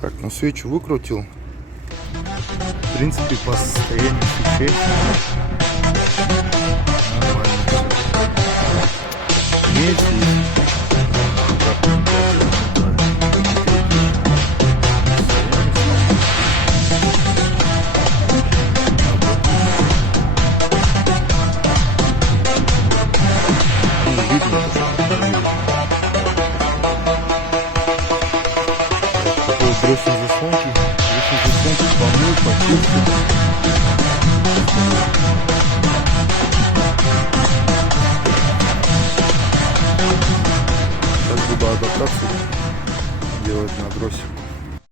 Так, ну свечу выкрутил. В принципе, по состоянию свечей нормально все. Медь здесь. Бросим заслонки помыл, почистил. Сейчас буду адаптацию делать на бросе.